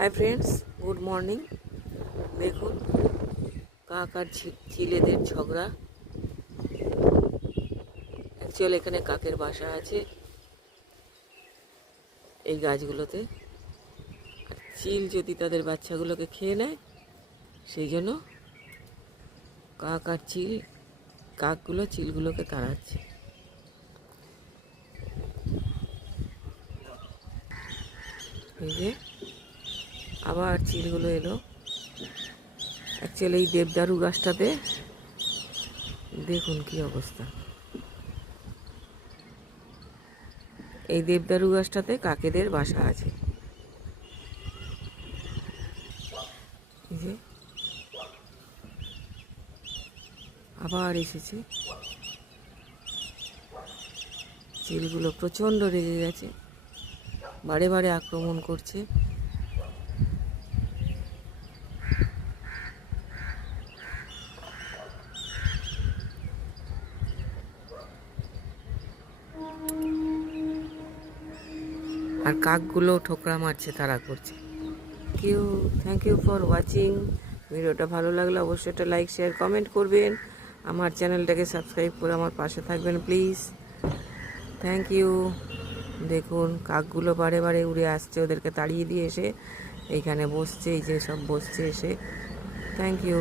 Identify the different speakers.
Speaker 1: Hi friends good morning দেখুন কাক আর চিলেদের ঝগড়া। অ্যাকচুয়ালি এখানে কাকের বাসা আছে এই গাছগুলোতে। আর চিল যদি তাদের বাচ্চাগুলোকে খেয়ে নেয়, সেই জন্য কাক আর চিল, কাকগুলো চিলগুলোকে তাড়াচ্ছে। এই যে আবার চিলগুলো এলো। অ্যাকচুয়ালি এই দেবদারু গাছটাতে দেখুন কি অবস্থা। এই দেবদারু গাছটাতে কাকেদের বাসা আছে। যে আবার এসেছে। চিলগুলো প্রচণ্ড রেগে গেছে। বারে বারে আক্রমণ করছে। আর কাকগুলো ঠোকরা মারছে, তারা করছে। You thank you for watching ভিডিওটা ভালো লাগলে অবশ্যই একটা লাইক শেয়ার কমেন্ট করবেন। আমার চ্যানেলটাকে সাবস্ক্রাইব করে আমার পাশে থাকবেন প্লিজ থ্যাংক ইউ দেখুন, কাকগুলো বারে বারে উড়ে আসছে, ওদেরকে তাড়িয়ে দিয়ে এসে এইখানে বসছে, এই যে সব বসছে এসে। Thank you